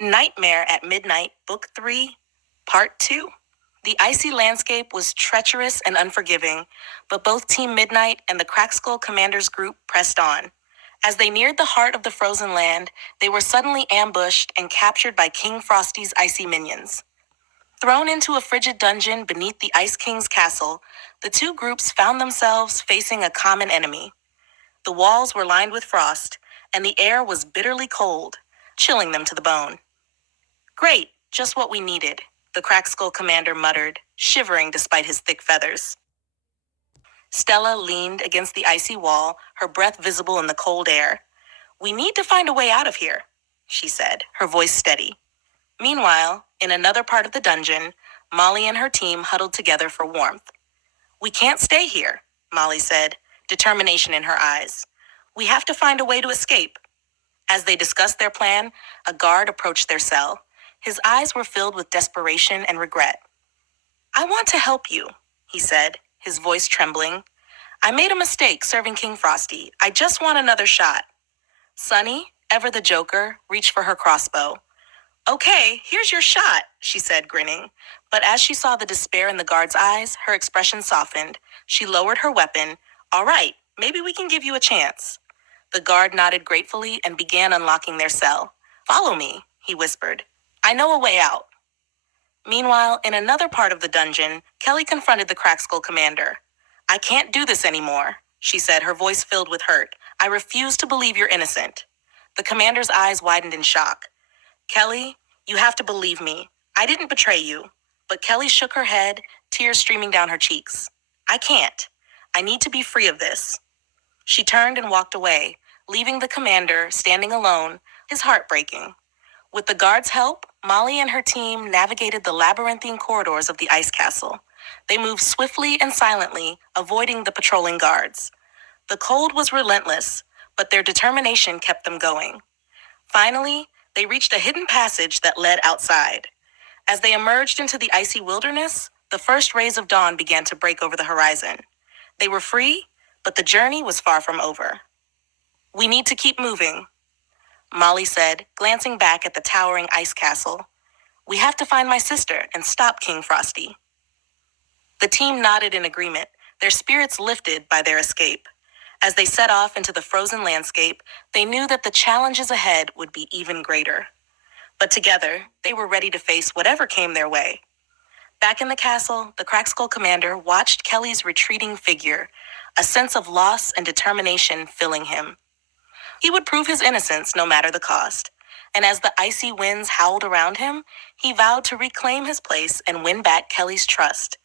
Nightmare at Midnight, Book 3, Part 2. The icy landscape was treacherous and unforgiving, but both Team Midnight and the Crackskull Commanders group pressed on. As they neared the heart of the frozen land, they were suddenly ambushed and captured by King Frosty's icy minions. Thrown into a frigid dungeon beneath the Ice King's castle, the two groups found themselves facing a common enemy. The walls were lined with frost, and the air was bitterly cold, chilling them to the bone. Great, just what we needed, the Crackskull commander muttered, shivering despite his thick feathers. Stella leaned against the icy wall, her breath visible in the cold air. We need to find a way out of here, she said, her voice steady. Meanwhile, in another part of the dungeon, Molly and her team huddled together for warmth. We can't stay here, Molly said, determination in her eyes. We have to find a way to escape. As they discussed their plan, a guard approached their cell. His eyes were filled with desperation and regret. I want to help you, he said, his voice trembling. I made a mistake serving King Frosty. I just want another shot. Sunny, ever the joker, reached for her crossbow. Okay, here's your shot, she said, grinning. But as she saw the despair in the guard's eyes, her expression softened. She lowered her weapon. All right, maybe we can give you a chance. The guard nodded gratefully and began unlocking their cell. Follow me, he whispered. I know a way out. Meanwhile, in another part of the dungeon, Kelly confronted the Crackskull commander. I can't do this anymore, she said, her voice filled with hurt. I refuse to believe you're innocent. The commander's eyes widened in shock. Kelly, you have to believe me. I didn't betray you. But Kelly shook her head, tears streaming down her cheeks. I can't. I need to be free of this. She turned and walked away, leaving the commander standing alone, his heart breaking. With the guards' help, Molly and her team navigated the labyrinthine corridors of the ice castle. They moved swiftly and silently, avoiding the patrolling guards. The cold was relentless, but their determination kept them going. Finally, they reached a hidden passage that led outside. As they emerged into the icy wilderness, the first rays of dawn began to break over the horizon. They were free, but the journey was far from over. We need to keep moving, Molly said, glancing back at the towering ice castle. We have to find my sister and stop King Frosty. The team nodded in agreement, their spirits lifted by their escape. As they set off into the frozen landscape, they knew that the challenges ahead would be even greater. But together, they were ready to face whatever came their way. Back in the castle, the Crackskull commander watched Kelly's retreating figure, a sense of loss and determination filling him. He would prove his innocence no matter the cost. And as the icy winds howled around him, he vowed to reclaim his place and win back Kelly's trust.